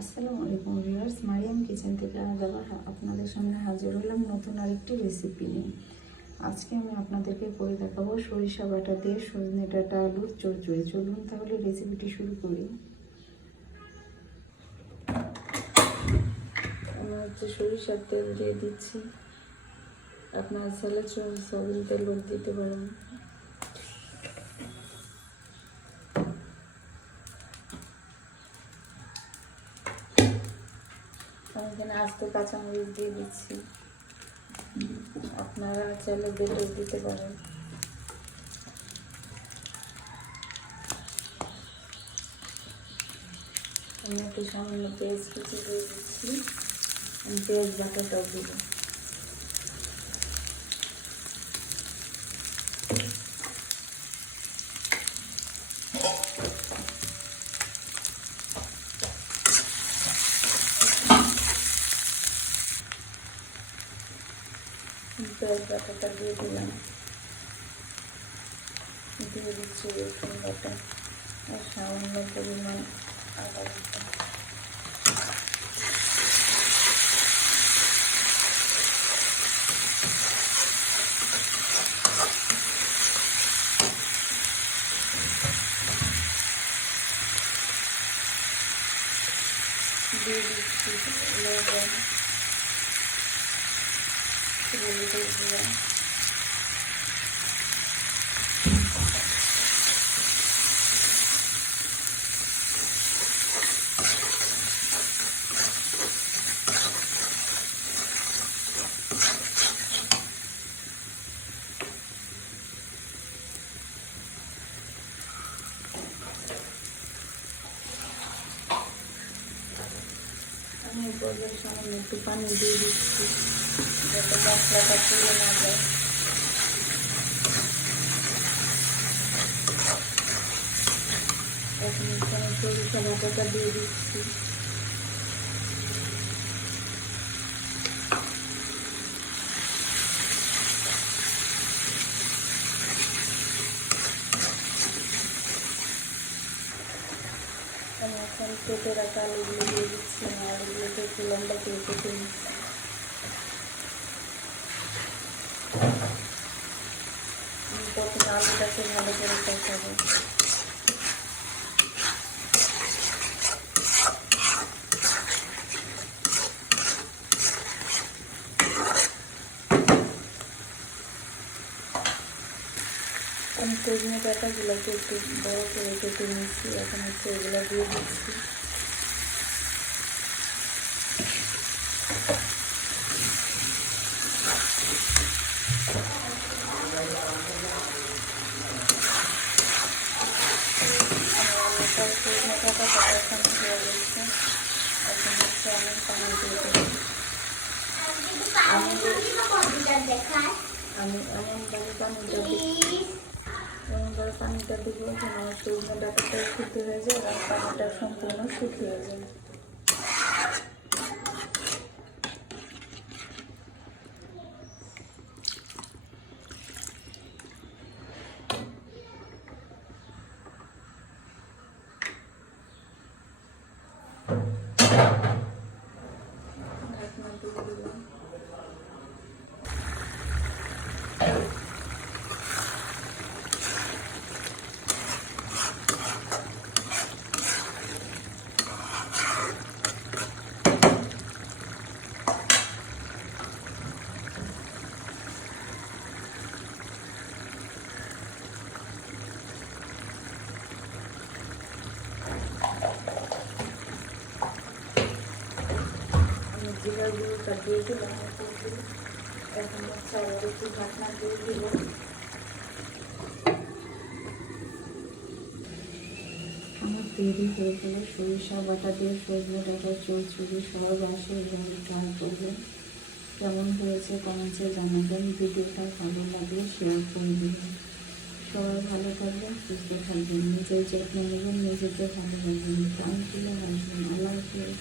আসসালামু আলাইকুম viewers, Mariam kitchen থেকে আজ আবার আপনাদের সামনে হাজির হলাম নতুন আরেকটি রেসিপি নিয়ে। আজকে আমি আপনাদেরকে করে দেখাবো সরিষা বাটা দিয়ে সজনে ডাঁটা আলুর চচ্চড়ি। চলুন তাহলে রেসিপিটি শুরু করি। আমি সরিষার তেল দিয়ে দিচ্ছি, আপনার চাইলে সয়াবিন তেলও দিতে পারেন। আমি এখানে আস্ত কাঁচামরিচ দিয়ে দিচ্ছি, আপনারা চাইলে বেটেও দিতে পারেন। আমি একটু সামান্য পেঁয়াজ কুচি দিয়ে দিচ্ছি, আমি পেঁয়াজ বাটাটাও দিব। পেঁয়াজ বাটাটা দিয়ে দিলাম, দিয়ে দিচ্ছি রসুন বাটা আর সামান্য পরিমাণ আদা বাটা। দিয়ে দিচ্ছি লবণ, হলুদ গুঁড়া, আমি পর্যায়ে সামান্য একটু পানি দিয়ে দিচ্ছি যাতে মশলাটা পুড়ে না যায়। এখন এখানে সরিষা বাটাটা দিয়ে দিচ্ছি, আমি এখন কেটে রাখা আলুগুলো দিয়ে দিচ্ছি। আলুগুলোকে একটু লম্বা করে কেটে নিচ্ছি। প্রথমে আলুটাকে ভালো করে কষাবো। আমি সজনে ডাঁটাগুলোকে একটু বড় করে কেটে নিচ্ছি, এখন হচ্ছে এগুলো দিয়ে দিচ্ছি। সজনে ডাঁটাটা এখন হয়ে গেছে, এখন হচ্ছে আমি পানি দিয়ে দেবো। আমি এমনভাবে পানিটা দিব যেন আমার সজনে ডাঁটাটা সিদ্ধ হয়ে যায় এবং পানিটা সম্পূর্ণ শুকিয়ে যায়। জিরার গুঁড়োটা দিয়ে দিলাম, এখন হচ্ছে আবার একটু ঢাকনা দিয়ে দিব। আমার তৈরি হয়ে গেলে সরিষা বাটা দিয়ে সজনে ডাঁটার চচ্চড়ি। সবাই বাসে এইভাবে ট্রাই করবেন। কেমন হয়েছে কমেন্টসে জানাবেন। ভিডিওটা ভালো লাগলে শেয়ার করে দেবেন। সবাই ভালো থাকবেন, সুস্থ থাকবেন, নিজের যত্ন নেবেন, নিজেকে ভালো রাখবেন, প্রাণ খুলে রাখবেন। আল্লাহ হাফেজ।